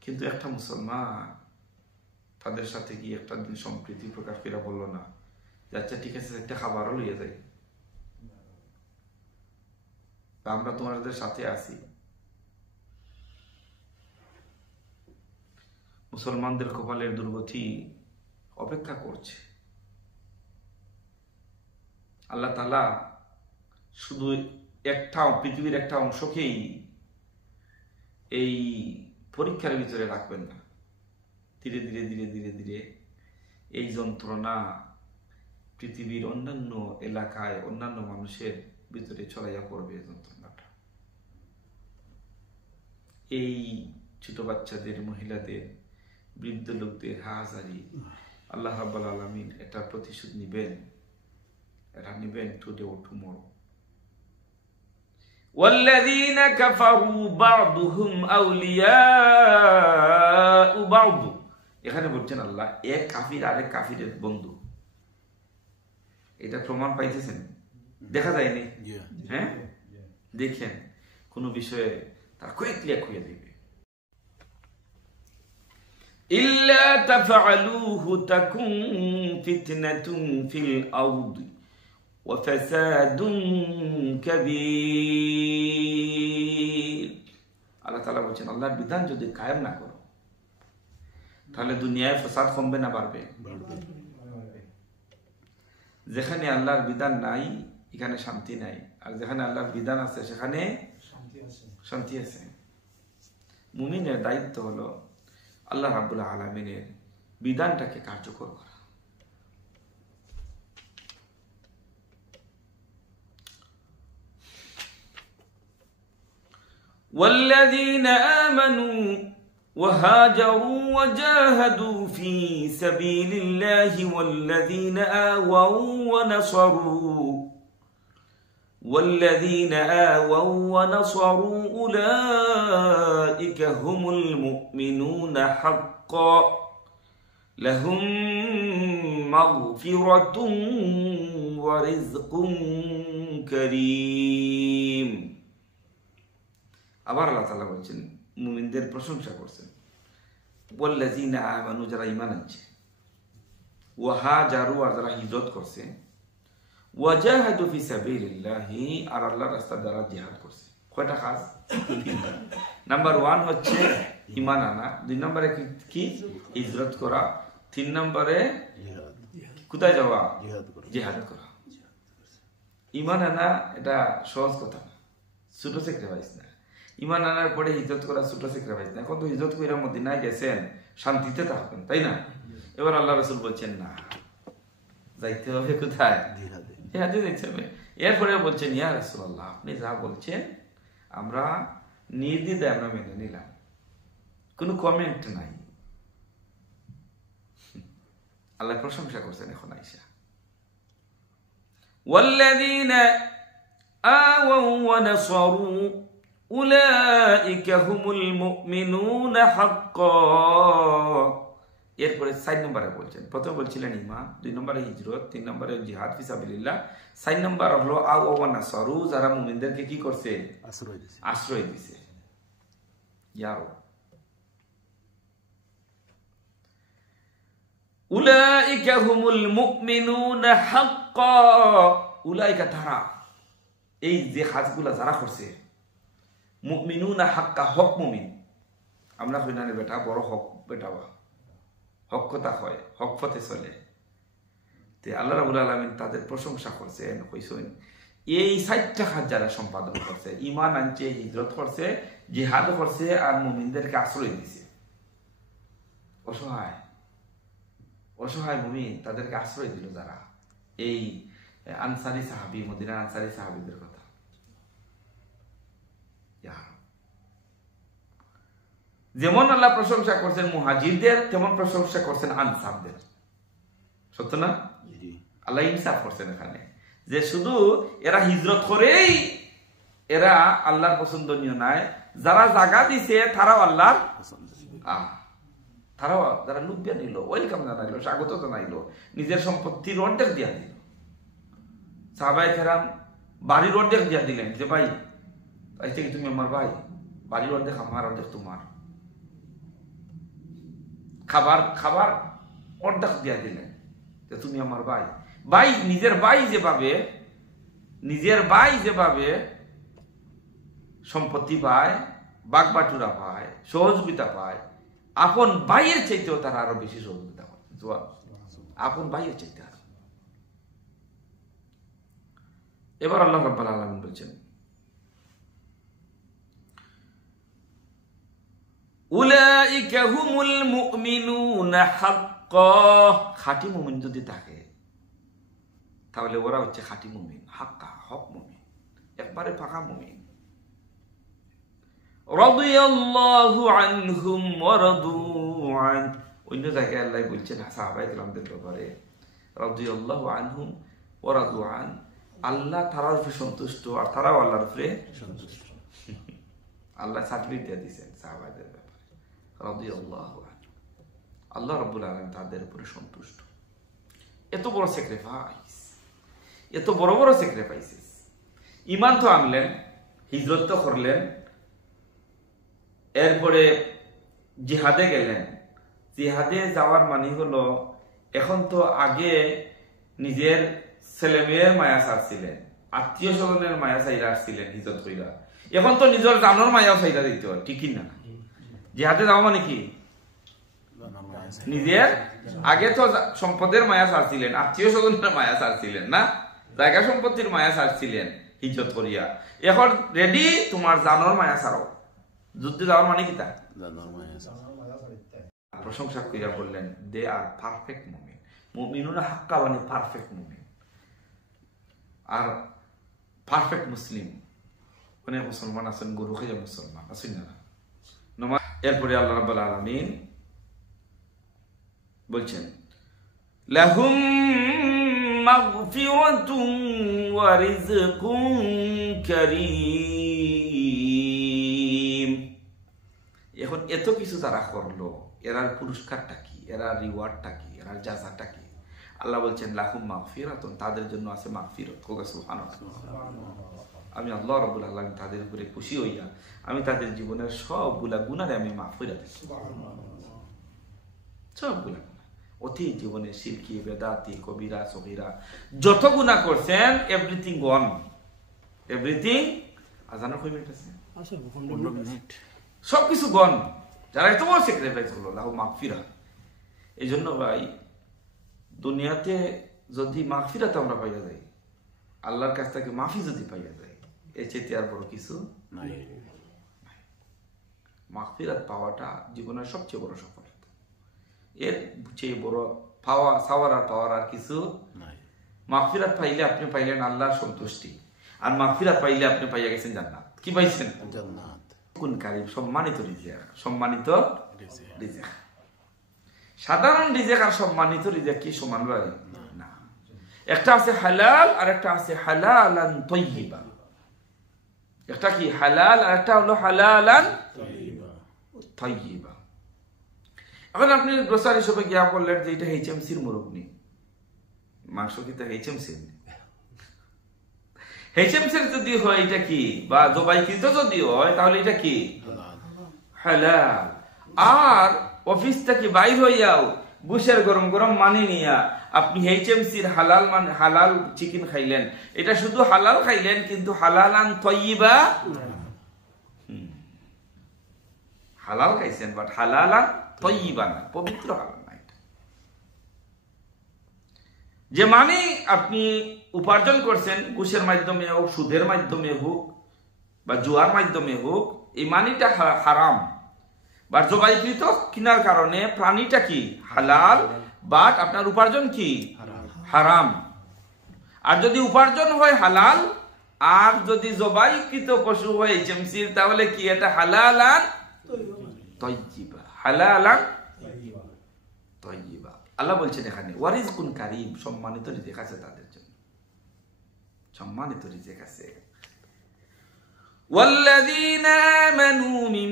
কিন্তু একটা মুসলমান তাদের সাথে গিয়ে একটা দিন সম্প্রীতি প্রকাশ করে বললো না যে আচ্ছা ঠিক আছে, একটা খাবারও লইয়া যাই, আমরা তোমাদের সাথে আছি। মুসলমানদের কপালের দুর্গতি অপেক্ষা করছে। আল্লাহ তাআলা শুধু পৃথিবীর একটা অংশকেই এই পরীক্ষার ভিতরে রাখবেন না। ধীরে ধীরে ধীরে ধীরে ধীরে এই যন্ত্রণা পৃথিবীর অন্যান্য এলাকায়, অন্যান্য মানুষের ভিতরে ছড়াইয়া পড়বে। এই যন্ত্রণাটা এই ছোট বাচ্চাদের, মহিলাদের, বৃদ্ধ লোকদের হাজারি আল্লাহ রাব্বুল আলামিন এটার প্রতিশোধ নিবেন। এটা নিবেন টুডে ও টুমরো। ওয়াল্লাযীনা কাফারু বা'দুহুম আউলিয়াউ বা'দ, এখানে বলছেন আল্লাহ এক কাফির আরেক কাফিরের বন্ধু। এটা প্রমাণ পাইতেছেন, দেখা যায়নি? হ্যাঁ, দেখেন কোন বিষয়ে তার কুইকলি খুঁজে দিবে। ইল্লা তাফআলুহু তাকুন ফিতনাতুন ফিল আরদি ওয়া ফাসাদুন কাবীর। আল্লাহ তাআলা বলেন আল্লাহর বিধান যদি কায়েম না করো তাহলে দুনিয়ায় ফাসাদ কমবে না বাড়বে? যেখানে আল্লাহর বিধান নাই এখানে শান্তি নাই, আর যেখানে আল্লাহর বিধান আছে সেখানে শান্তি আছে। মুমিনের দায়িত্ব হলো আল্লাহ রাব্বুল আলামিনের বিধানটাকে কার্যকর করা। والذين آمنوا وهاجروا وجاهدوا في سبيل الله والذين آووا ونصروا أولئك هم المؤمنون حقا لهم مغفرة ورزق كريم। আবার আল্লাহ তাআলা বলছেন, মুমিনদের প্রশংসা করছেন, ওয়াল্লাযীনা আমানু, যারা ঈমান আনছে, ওয়াহাজারু, আর যারা হিজরত করছে, ওয়াজাহাদু ফি সাবিলিল্লাহি, আর আল্লাহর রাস্তায় যারা জিহাদ করছে। কয়টা কাজ? নাম্বার 1 হচ্ছে ঈমান আনা, 2 নম্বরে কি হিজরত করা, 3 নম্বরে কোথায় যাওয়া? জিহাদ করা। ঈমান আনা এটা সহজ কথা না, ছোট স্যাক্রিফাইস না। ঈমান আনার পরে হিজরত করা ছোট স্যাক্রিফাইস না। এখন তো হিজরত কইরা মদিনায় গেছেন, শান্তিতে থাকবেন, তাই না? এবার আল্লাহ রাসূল বলছেন না, যাইতে হবে কোথায়? জিহাদে যাইতে হবে। এরপরে বলছেন ইয়া রাসূলুল্লাহ, আপনি যা বলছেন আমরা নির্দ্বিধায় আমরা মেনে নিলাম, কোনো কমেন্ট নাই। আল্লাহ প্রশংসা করছেন এখন আয়েশা, ওয়াল্লাযীনা আওয়াউ ওয়া নাসারু উলাইকা হুমুল মুমিনুনা হাক্কা। এরপরে 4 নম্বরে বলছেন, প্রথমে বলছিলেন ঈমান, 2 নম্বরে হিজরত, 3 নম্বরে জিহাদ ফি সাবিলিল্লাহ, 4 নম্বর হলো আওয়াউ ওয়া নাসারু, যারা মুমিনদেরকে কি করছে? আশ্রয় দিয়েছে। ইয়ারো উলাইকা হুমুল মুমিনুনা হাক্কা, উলাইকা তারা, এই যে কাজগুলা যারা করছে, মুমিনুনা হাক্কা, হক মুমিন। আমরা কই না বেটা বড় হক বেটা, হক কথা হয়, হক পথে চলে। তে আল্লাহ রাব্বুল আলামিন তাদের প্রশংসা করছেন, কইছেন এই 4টা কাজ যারা সম্পাদন করছে, ঈমান আনছে, হিজরত করছে, জিহাদ করছে, আর মুমিনদেরকে আশ্রয় দিছে, অসহায় অসহায় মুমিন তাদেরকে আশ্রয় দিল যারা, এই আনসারী সাহাবী, মদিনার আনসারী সাহাবীদের কথা। যেমন আল্লাহ প্রশংসা করছেন মুহাজিরদের, তেমন প্রশংসা করছেন আনসারদের। সত্য না? আল্লাহ ইনসাফ করছেন এখানে, যে শুধু এরা হিজরত করেই এরা আল্লাহর পছন্দনীয় নাই, যারা জায়গা দিছে তারাও আল্লাহর, তারাও যারা লুবিয়া নিল, ওয়েলকাম জানাইল, স্বাগত জানাইল, নিজের সম্পত্তির অর্ধেক দিয়া দিল। সাহাবায়ে কেরাম বাড়ির অর্ধেক দিয়া দিলেন, যে ভাই আজ থেকে তুমি আমার ভাই, বাড়ির অর্ধেক আমার, অর্ধেক তোমার। খাবার খাবার অর্ধেক দিয়া দিলেন, যে তুমি আমার ভাই। ভাই নিজের ভাই যেভাবে সম্পত্তি পায়, বাগবাটুরা পায়, সহযোগিতা পায়, আপন ভাইয়ের চাইতেও তারা আরো বেশি সহযোগিতা করে, আপন ভাইয়ের চাইতে। এবার আল্লাহ রাব্বুল আলামিন বলছেন, উলাইকা হুমুল মুমিনুনা হাক্কান, খাঁটি মুমিন যদি থাকে তাহলে ওরা হচ্ছে খাঁটি মুমিন, হাক্কা, হক মুমিন, একবারে পাকা মুমিন। রাদিয়াল্লাহু আনহুম ওয়া রাদু আন, অন্য জায়গায় আল্লাহ বলছেন সাহাবায়ে কেরামদের ব্যাপারে, রাদিয়াল্লাহু আনহুম ওয়া রাদু আন, আল্লাহ তারার উপরে সন্তুষ্ট আর তারাও আল্লাহর উপরে সন্তুষ্ট। আল্লাহ সার্টিফিকেট দিয়ে দিয়েছেন সাহাবাদের ব্যাপারে, রাদিয়াল্লাহু আনহু, আল্লাহ রাব্বুল আলামিন তাদের উপরে সন্তুষ্ট। এত বড় স্যাক্রিফাইস, এত বড় বড় স্যাক্রিফাইসেস। ঈমান তো আনলেন, হিজরত তো করলেন, এরপরে জিহাদে গেলেন। জিহাদে যাওয়ার মানে হলো, এখন তো আগে নিজের ছেলে মেয়ের মায়া ছাড়ছিলেন, আত্মীয় স্বজনের মায়া চাইরা আসছিলেন হিজরত কইরা, এখন তো নিজের জানোর মায়া চাইরা দিতে হয়, ঠিক না? জিহাদে যাওয়া মানে কি? নিজের, আগে তো সম্পদের মায়া ছাড়ছিলেন, আত্মীয় স্বজনের মায়া ছাড়ছিলেন না, জায়গা সম্পত্তির মায়া ছাড়ছিলেন হিজরত করিয়া, এখন রেডি তোমার জানোর মায়া ছাড়ো। যুদ্ধে যাওয়ার মানে কি? তা প্রশংসা করিয়া বললেন, দে আর পারফেক্ট মুমিন। মুমিনুনা হাক্কা মানে পারফেক্ট মুমিন। আর পারফেক্ট মুসলিম অনেক মুসলমান আছেন, গরু খেয়ে মুসলমান আছেন না। এরপরে আল্লাহ রাব্বুল আলামিন বলছেন, লাহুম মাগফিরাতুন ওয়া রিজকুন কারীম। এখন এত কিছু তারা করলো, এরার পুরস্কারটা কি, এরার রিওয়ার্ডটা কি, এরার জাযাটা কি? আল্লাহ বলছেন লাহুম মাগফিরাতুন, তাদের জন্য আছে মাগফিরাত। আমি আল্লাহ রাব্বুল আলামিন তাদের উপরে খুশি হইয়া আমি তাদের জীবনের সবগুলা গুনাহকে আমি মাফ করে দিই, সবগুলা অতীত জীবনে শিরকি, বেদাতি, কবিরা, সগীরা যত গুনাহ করছেন, এভরিথিং গন, এভরিথিং। আজান কই মিনিট আছে? 15 মিনিট। সবকিছু গন। যারা এত বড় স্যাক্রিফাইস হলো, লাহু মাগফিরাত। এই জন্য ভাই, দুনিয়াতে যদি মাগফিরাত আমরা পাইয়া যাই, আল্লাহর কাছ থেকে মাফি যদি পাইয়া যাই, এর চেয়ে আর বড় কিছু নাই। মাগফিরাত পাওয়াটা জীবনের সবচেয়ে বড় সফলতা। এর চেয়ে বড় পাওয়া, সাওয়ার আর পাওয়ার আর কিছু নাই। মাগফিরাত পাইলে আপনি পাইলেন আল্লাহর সন্তুষ্টি, আর মাগফিরাত পাইলে আপনি পাইয়া গেছেন জান্নাত। কি পাইছেন? জান্নাত। কোন কারীম, সম্মানিত রিজিক, সম্মানিত রিজিক। সাধারণ রিজিক আর সম্মানিত রিজিক কি সমান ভাই? না। একটা আছে হালাল আর একটা আছে হালালান তাইয়্যিবা। একটা কি হালাল আর একটা হলো হালালান তাইয়্যিবা। এখন আপনি গ্রোসারি শপে গিয়া বললেন যে এটা এইচএমসির মুরব্বি মাংস, কি তা এইচএমসির? এইচএমসির যদি হয় এটা কি, বা জবাইকৃত যদি হয় তাহলে এটা কি? হালাল। আর অফিস থেকে বাইর হইয়াও বুশের গরম গরম মানি নিয়া আপনি এইচএমসির হালাল মানে হালাল চিকেন খাইলেন, এটা শুধু হালাল খাইলেন, কিন্তু হালালান তাইয়্যিবা, হালাল খাইছেন বাট হালালান তাইয়্যিবা না, পবিত্র হালাল না। এটা যে মানে আপনি উপার্জন করছেন ঘুষের মাধ্যমে হোক, সুদের মাধ্যমে হোক বা জুয়ার মাধ্যমে হোক, এই মানিটা হারাম। বা জবাইকৃত কেনার কারণে প্রাণীটা কি হালাল, বাট আপনার উপার্জন কি হারাম। আর যদি উপার্জন হয় হালাল, আর যদি জবাইকৃত পশু হয় চেমসির, তাহলে কি এটা হালালান তাইয়্যিবা, হালালান তাইয়্যিবা। আল্লাহ বলছেন এখানে ওয়ারিজকুন কারীম, সম্মানিত রিজিক আছে তাদের জন্য, সম্মানিত রিজিক আছে। ওয়াল্লাযীনা আমানু মিন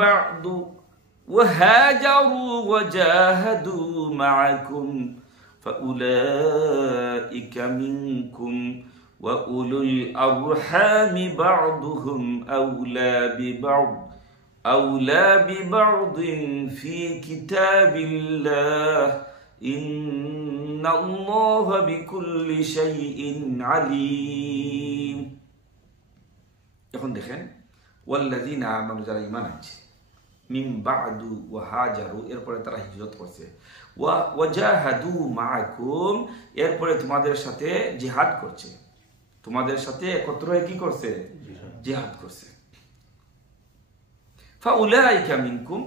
বা'দু ওয়া হাজারু ওয়া জাহাদু মা'আকুম ফাউলাইকা মিনকুম ওয়া উলুল আরহামি বা'দুহুম আওলা বিবা'দিন ফি কিতাবিল্লাহ ইন্নাল্লাহা বিকুল্লি শাইইন আলীম। এখন দেখেন ওয়াল্লাযীনা আমানু, যারা ঈমান আনছে, মিন বা'দু ওয়া হাজারু, এরপরে তারা হিজরত করছে, ওয়া জাহাদু মা'আকুম, এরপরে তোমাদের সাথে জিহাদ করছে, তোমাদের সাথে একত্র হয়ে কি করছে, জিহাদ করছে। ফাউলাইকা মিনকুম,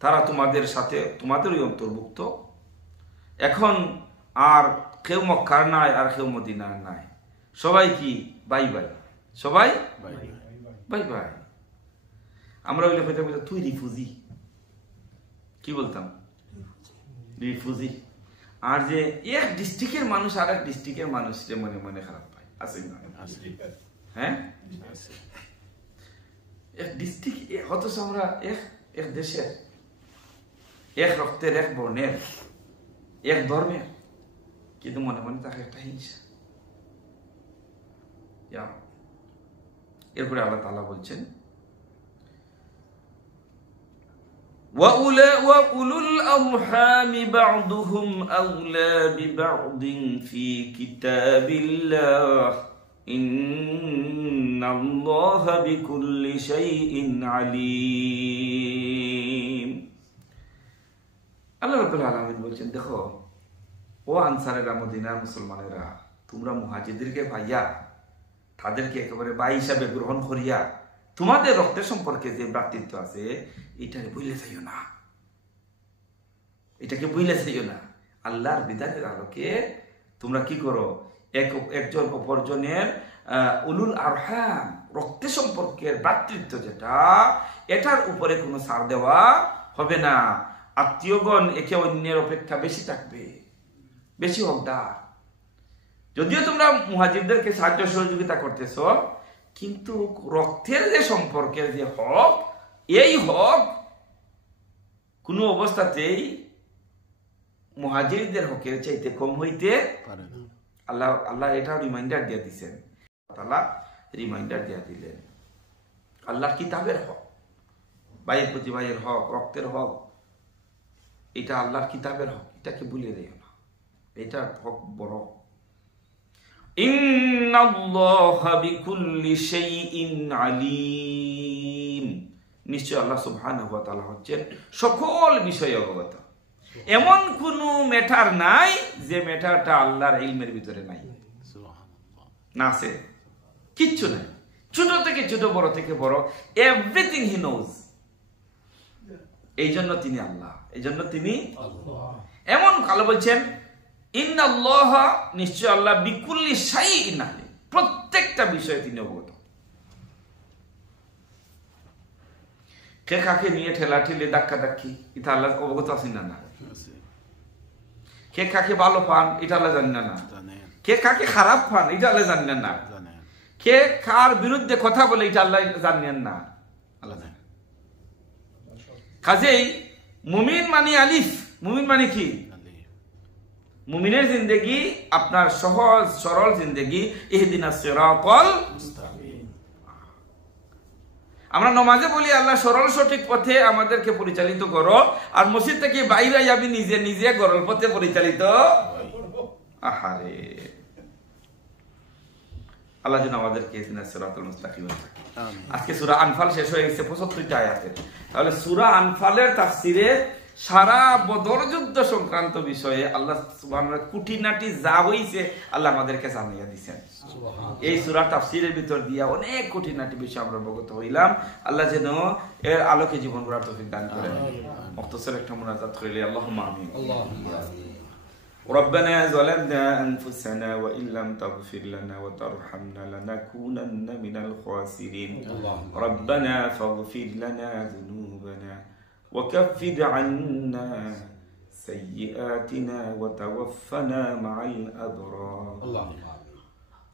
তারা তোমাদের সাথে, তোমাদেরই অন্তর্ভুক্ত। এখন আর কেউ মক্কার নাই আর কেউ মদিনার নাই, সবাই কি বাই বাই, সবাই বাই বাই। আমরা ওইটা কইতাম তুই রিফিউজি, কি বলতাম রিফিউজি। আর যে এক ডিস্ট্রিক্টের মানুষ আর এক ডিস্ট্রিক্টের মানুষকে মনে মনে খারাপ পায়, আছে না? হ্যাঁ, এক ডিস্ট্রিক্ট, অথচ আমরা এক দেশের, এক রক্তের, এক বর্ণের, এক ধর্মের, কিন্তু মনে মনে তাকে একটা হিংসা। এরপরে আল্লাহ তাআলা বলছেন ওয়াউলুল আরহামি বা'দুহুম আওলা বিবা'দিন ফি কিতাবিল্লাহ ইন্নাল্লাহা বিকুল্লি শাইইন আলীম। আল্লাহ রাব্বুল আলামিন বলছেন, দেখো ও আনসারেরা, মদিনার মুসলমানেরা, তোমরা মুহাজিরদেরকে ভাইয়া, তাদেরকে একেবারে ভাই হিসাবে গ্রহণ করিয়া তোমাদের রক্তের সম্পর্কে যে ভ্রাতৃত্ব আছে, এটাকে ভুলে যাইও না, এটাকে ভুলে যাইও না। আল্লাহর বিধানের আলোকে তোমরা কি করো, একজন অপরজনের উলুল আরহাম, রক্তের সম্পর্কের ভ্রাতৃত্ব যেটা, এটার উপরে কোনো ছাড় দেওয়া হবে না। আত্মীয়গণ একে অন্যের অপেক্ষা বেশি থাকবে, বেশি হকদার। যদিও তোমরা মুহাজিরদেরকে সাহায্য সহযোগিতা করতেছ, কিন্তু রক্তের যে সম্পর্কের যে হক, এই হক কোনো অবস্থাতেই মুহাজিরদের হকের চাইতে কম হইতে পারে না। আল্লাহ এটাও রিমাইন্ডার দিয়ে দিচ্ছেন, আল্লাহ রিমাইন্ডার দিয়ে দিলেন। আল্লাহর কিতাবের হক, ভাইয়ের প্রতি ভাইয়ের হক, রক্তের হক, এটা আল্লাহর কিতাবের হক, এটাকে ভুলে দিও না, এটা হক বড়। ইন্নাল্লাহা বিকুল্লি শাইইন আলীম, নিশ্চয় আল্লাহ সুবহানাহু ওয়া তাআলা হচ্ছেন সকল বিষয়ে অবগত। এমন কোন ম্যাটার নাই যে ম্যাটারটা আল্লাহর ইলমের ভিতরে নাই, না আছে, কিচ্ছু নাই। ছোট থেকে ছোট, বড় থেকে বড়, এভরিথিং হি নোজ। এই জন্য তিনি আল্লাহ, এই জন্য তিনি এমন কালো বলছেন ইন্নাল্লাহা, নিশ্চয় আল্লাহ বিকুল্লি শাইইন আলীম, প্রত্যেকটা বিষয়ে তিনি অবগত। কে কাকে নিয়ে ঠেলা ঠেলে ধাক্কা ধাক্কি, এটা আল্লাহ অবগত আছেন না? কে কাকে ভালো পান, এটা আল্লাহ জানেন না? কে কাকে খারাপ পান, এটা আল্লাহ জানেন না? কে কার বিরুদ্ধে কথা বলে, এটা আল্লাহ জানেন না? আল্লাহ জানেন। কাজেই মুমিন মানে আলিফ, মুমিন মানে কি? মুমিনের জিন্দেগি আপনার সহজ সরল জিন্দেগি। ইহদিনাস সিরাতাল মুস্তাকিম। আমরা নামাজে বলি আল্লাহ সরল সঠিক পথে আমাদেরকে পরিচালিত করো, আর মসজিদ থেকে বাইরে যাবি নিজে নিজে গরল পথে পরিচালিত। আহারে, আল্লাহ যেন আমাদেরকে ইহদিনাস সিরাতাল মুস্তাকিম। আজকে সূরা আনফাল শেষ হয়ে গেছে 75টা আয়াতের। তাহলে সূরা আনফালের তাফসিরে সারা বদর যুদ্ধ সংক্রান্ত বিষয়ে আল্লাহ সুবহানাহু কুটিনাটি যা হইছে আল্লাহ আমাদেরকে জানিয়ে দিয়েছেন। এই সূরা তাফসীরের ভিতর দিয়া অনেক কুটিনাটি বিষয় আমরা অবগত হইলাম। আল্লাহ যেন এর আলোকে জীবন গড়ার তৌফিক দান করেন। মুখতাসার একটা মুনাজাত করিলে আল্লাহুম্মা আমিন। ربنا ظلمنا أنفسنا وإن لم تغفر لنا وترحمنا لنكونن من الخاسرين ربنا فاغفر لنا ذنوبنا وكفر عنا سيئاتنا وتوفنا مع الأبرار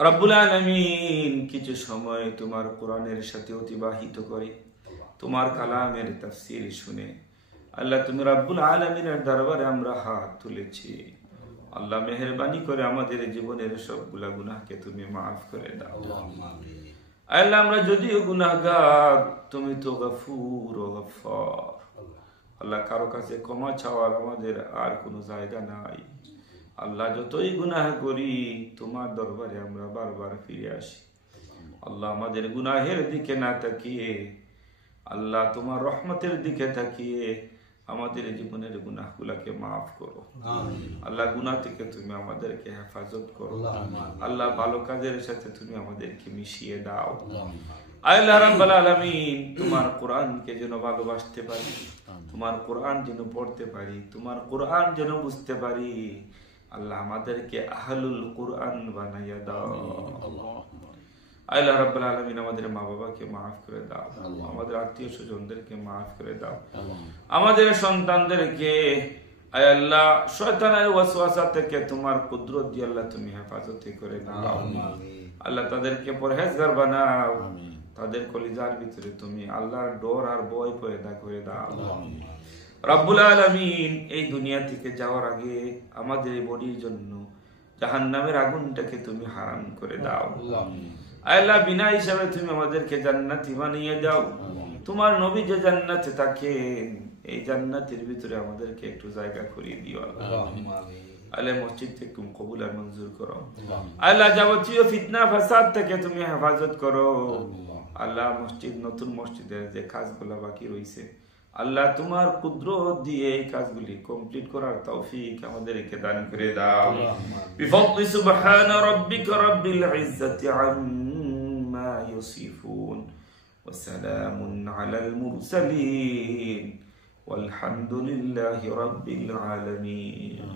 রব্বুল আলামিন কিছু সময় তোমার কোরআনের সাথে অতিবাহিত করে তোমার কালামের তাফসীর শুনে আল্লাহ তুমি রব্বুল আলামিনের দরবারে আমরা হাত তুলেছি। আল্লাহ মেহেরবানি করে আমাদের জীবনের সবগুলা গুনাহকে তুমি মাফ করে দাও। আল্লাহ আমরা যদিও গুনাহগার, তুমি তো গফুর ও গফফার। আল্লাহ কারো কাছে ক্ষমা চাওয়ার আমাদের আর কোনো জায়গা নাই। আল্লাহ যতই গুনাহ করি তোমার দরবারে আমরা বারবার ফিরে আসি। আল্লাহ আমাদের গুনাহের দিকে না তাকিয়ে আল্লাহ তোমার রহমতের দিকে তাকিয়ে আমাদের জীবনের গুনাহগুলোকে মাফ করো। আল্লাহ গুনাহ থেকে তুমি আমাদেরকে হেফাজত করো। আল্লাহ ভালো কাজের সাথে তুমি আমাদেরকে মিশিয়ে দাও। আল্লাহ রাব্বুল আলামিন তোমার কোরআনকে যেন ভালোবাসতে পারি, তোমার কোরআন যেন পড়তে পারি, তোমার কোরআন যেন বুঝতে পারি। আল্লাহ আমাদেরকে আহলুল কোরআন বানাইয়া দাও। আল্লাহ রাব্বুল আলামিন আমাদের মা বাবাকে মাফ করে দাও, আমাদের আত্মীয় স্বজনদেরকে মাফ করে দাও, আমাদের সন্তানদেরকে আয় আল্লাহ শয়তানের ওয়াসওয়াসা থেকে তোমার কুদরত দিয়ে আল্লাহ তুমি হেফাজত করে নাও। আল্লাহ তাদেরকে পরহেজগার বানাও, তাদের কলিজার ভিতরে তুমি আল্লাহর ডর আর ভয় পয়দা করে দাও। রব্বুল আলামিন এই দুনিয়া থেকে যাওয়ার আগে আমাদের এই বডির জন্য জাহান্নামের আগুনটাকে তুমি হারাম করে দাও। আল্লাহ বিনা হিসাবে তুমি আমাদেরকে জান্নাতি বানিয়ে দাও। তোমার নবী যে জান্নাতে থাকেন এই জান্নাতের ভিতরে আমাদেরকে একটু জায়গা করিয়ে দিও আল্লাহ। মসজিদ থেকে তুমি কবুল আর মঞ্জুর করো আল্লাহ। যাবতীয় ফিতনা ফাসাদ থেকে তুমি হেফাজত করো আল্লাহ। মসজিদ নতুন মসজিদের যে কাজগুলো বাকি রয়েছে আল্লাহ তোমার কুদরত দিয়ে এই কাজগুলি কমপ্লিট করার তৌফিক আমাদেরকে দান করে দাও। বিফদলি সুবহানা রাব্বিকা রাব্বিল ইজ্জাতি আম্মা ইয়াসিফুন ওয়া সালামুন আলাল মুরসালিন ওয়ালহামদুলিল্লাহি রাব্বিল আলামিন।